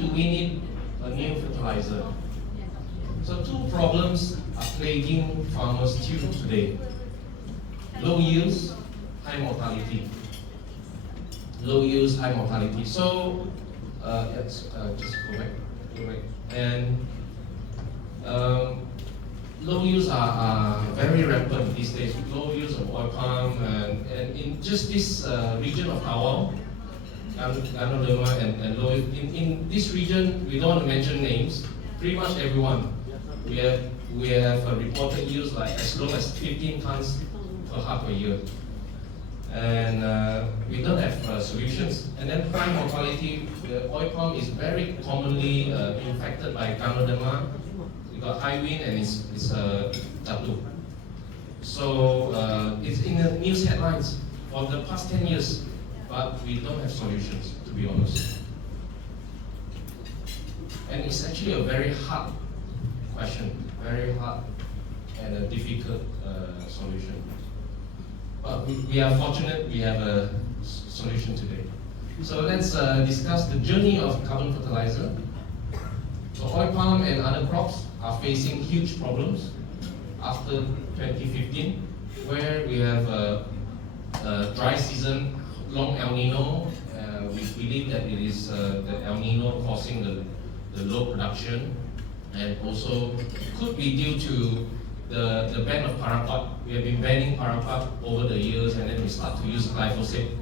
do we need a new fertilizer? So two problems are plaguing farmers till today. Low yields, high mortality. Low yields, high mortality. So, let's just go back. And low yields are very rampant these days. Low yields of oil palm, and in just this region of Tawau, Ganoderma and low. In this region, we don't want to mention names. Pretty much everyone. We have reported yields like as low as 15 tons per half a year. And we don't have solutions. And then high mortality, the oil palm is very commonly infected by Ganoderma. We got high wind and it's jatuh. So it's in the news headlines for the past 10 years, but we don't have solutions, to be honest. And it's actually a very hard question, very hard and a difficult solution. But we are fortunate we have a solution today. So let's discuss the journey of carbon fertilizer. So oil palm and other crops are facing huge problems after 2015, where we have a dry season, long El Nino. We believe that it is the El Nino causing the low production, and also could be due to the ban of paraquat. We have been banning paraquat over the years, and then we start to use glyphosate.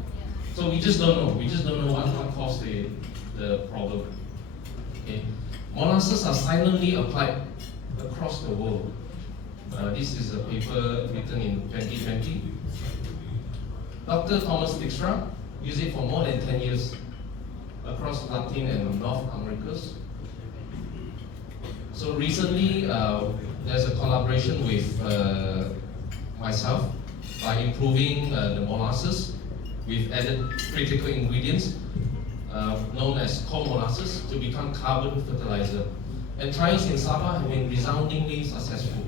So we just don't know. We just don't know what caused the problem. Okay. Molasses are silently applied across the world. This is a paper written in 2020. Dr. Thomas Dijkstra used it for more than 10 years across Latin and North Americas. So recently, there's a collaboration with myself by improving the molasses. We've added critical ingredients known as co-molasses to become carbon fertilizer. And trials in Sabah have been resoundingly successful.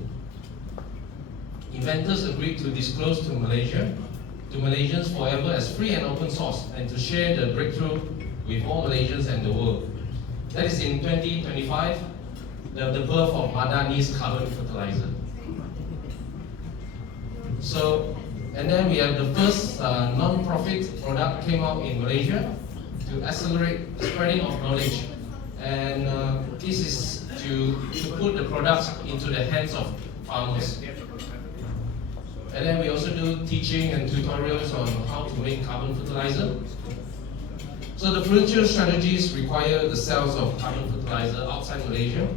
Inventors agreed to disclose to Malaysians forever as free and open source, and to share the breakthrough with all Malaysians and the world. That is in 2025, the birth of Madani's carbon fertilizer. So, and then we have the first non-profit product came out in Malaysia to accelerate the spreading of knowledge. And this is to put the products into the hands of farmers. And then we also do teaching and tutorials on how to make carbon fertilizer. So the future strategies require the sales of carbon fertilizer outside Malaysia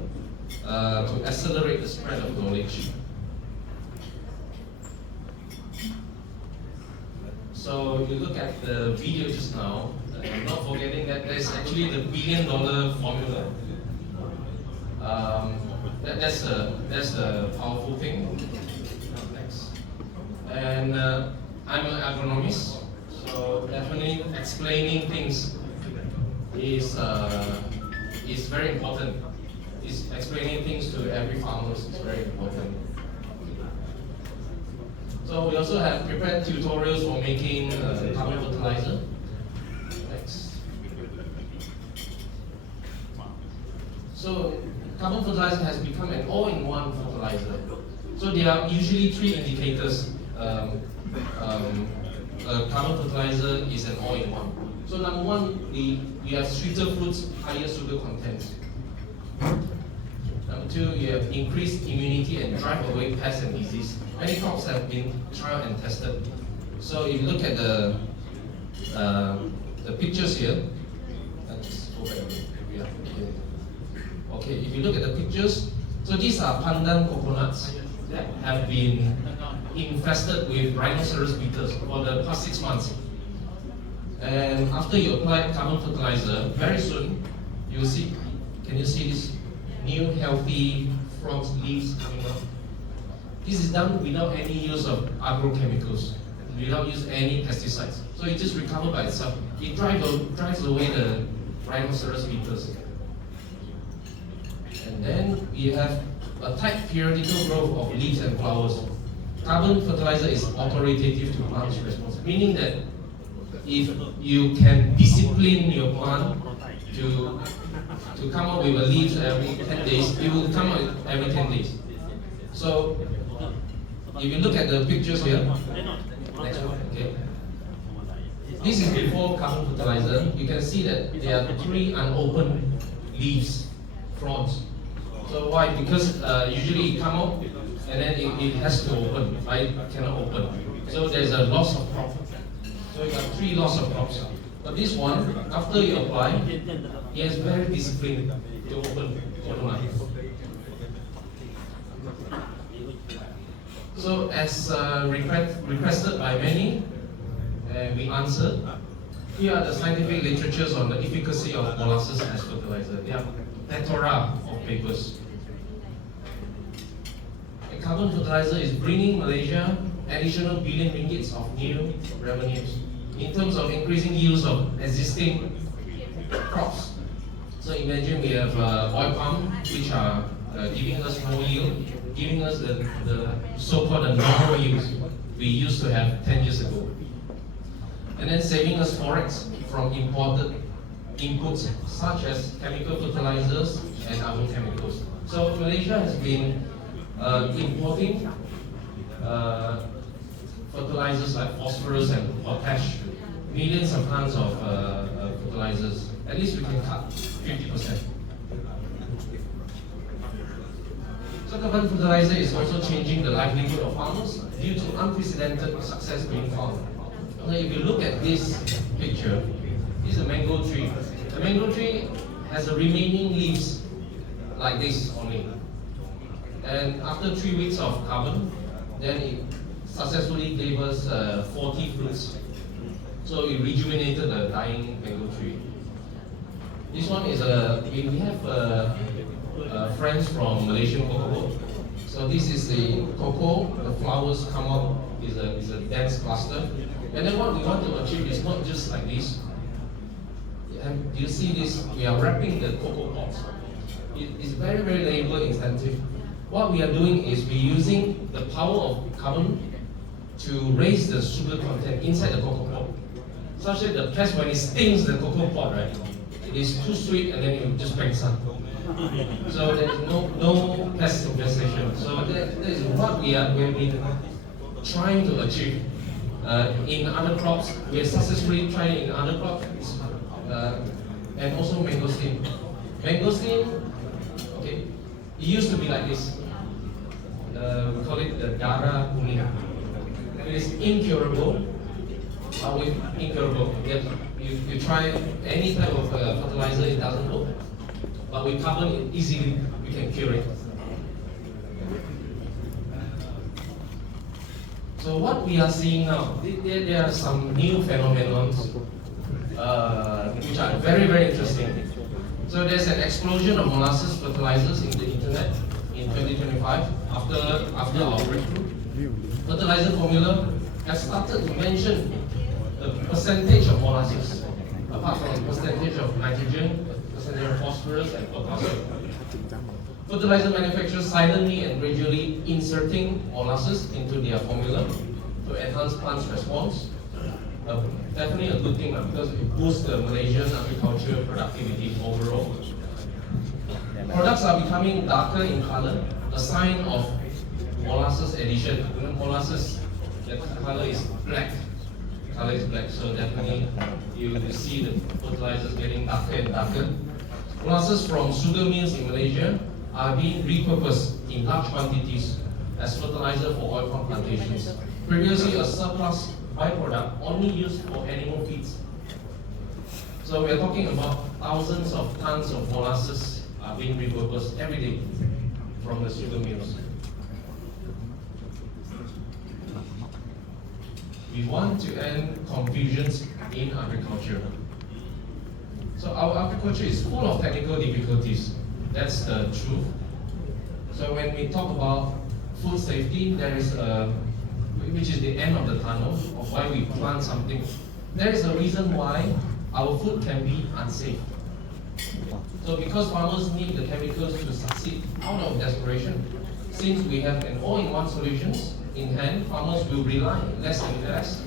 to accelerate the spread of knowledge. So if you look at the video just now, I'm not forgetting that there's actually the $1 billion formula. That's a powerful thing. Next. And I'm an agronomist, so definitely explaining things is very important. Explaining things to every farmer is very important. So we also have prepared tutorials for making carbon fertilizer. Next. So carbon fertilizer has become an all-in-one fertilizer. So there are usually three indicators. Carbon fertilizer is an all-in-one. So number one, we have sweeter fruits, higher sugar content. Number two, you have increased immunity and drive away pests and disease. Many crops have been tried and tested. So if you look at the pictures here, let's just go back a bit. Yeah. Okay, if you look at the pictures, so these are pandan coconuts that have been infested with rhinoceros beetles for the past 6 months. And after you apply carbon fertilizer, very soon you will see, can you see this new healthy front leaves coming out? This is done without any use of agrochemicals, without use any pesticides. So it just recovers by itself. It drives away the rhinoceros beetles. And then we have a tight periodical growth of leaves and flowers. Carbon fertilizer is authoritative to plant response, meaning that if you can discipline your plant to come up with a leaves every 10 days. It will come out every 10 days. So if you look at the pictures here, next one, okay. This is before carbon fertilizer. You can see that there are 3 unopened leaves, fronds. So why? Because usually it come out and then it has to open. It cannot open. So there's a loss of crop. So you have 3 loss of crops. But this one, after you apply, it is very disciplined to open overnight. So as requested by many, we answered. Here are the scientific literatures on the efficacy of molasses as fertilizer. There are plethora of papers. A carbon fertilizer is bringing Malaysia additional billion ringgits of new revenues in terms of increasing yields of existing crops. So imagine we have oil palm, which are giving us more yield, giving us the so-called normal yields we used to have 10 years ago. And then saving us forex from imported inputs such as chemical fertilizers and other chemicals. So Malaysia has been importing fertilizers like phosphorus and potash, millions of tons of fertilizers. At least we can cut 50%. So carbon fertilizer is also changing the livelihood of farmers due to unprecedented success being found. Now if you look at this picture, this is a mango tree. The mango tree has the remaining leaves like this only. And after 3 weeks of carbon, then it successfully gave us 40 fruits. So it rejuvenated the dying mango tree. This one is we have friends from Malaysian cocoa. So this is the cocoa, the flowers come out, is a dense cluster. And then what we want to achieve is not just like this. And you see this, we are wrapping the cocoa pods. It is very, very labor intensive. What we are doing is we're using the power of carbon to raise the sugar content inside the cocoa pod. Such that the pest, when it stings the cocoa pod, right, it is too sweet and then you just bang some. So there is no pest infestation. So that is what we have been trying to achieve. In other crops, we have successfully tried in other crops, and also mangosteen. Mangosteen, okay, it used to be like this. We call it the darah kuning. It is incurable. With incurable, you try any type of fertilizer, it doesn't work. But with carbon, easily we can cure it. So what we are seeing now, there are some new phenomena which are very, very interesting. So there's an explosion of molasses fertilizers in the internet in 2025 after our breakthrough. Fertilizer formula has started to mention the percentage of molasses, apart from the percentage of nitrogen, percentage of phosphorus and potassium. Fertilizer manufacturers silently and gradually inserting molasses into their formula to enhance plants' response. Definitely a good thing because it boosts the Malaysian agriculture productivity overall. Products are becoming darker in color, a sign of molasses addition. Molasses, the color is black. Color is black, so definitely you see the fertilizers getting darker and darker. Molasses from sugar mills in Malaysia are being repurposed in large quantities as fertilizer for oil palm plantations. Previously a surplus byproduct only used for animal feeds. So we are talking about thousands of tons of molasses are being repurposed every day from the sugar mills. We want to end confusions in agriculture. So our agriculture is full of technical difficulties. That's the truth. So when we talk about food safety, there is which is the end of the tunnel of why we plant something. There is a reason why our food can be unsafe. So because farmers need the chemicals to succeed out of desperation, since we have an all-in-one solutions in hand, farmers will rely less and less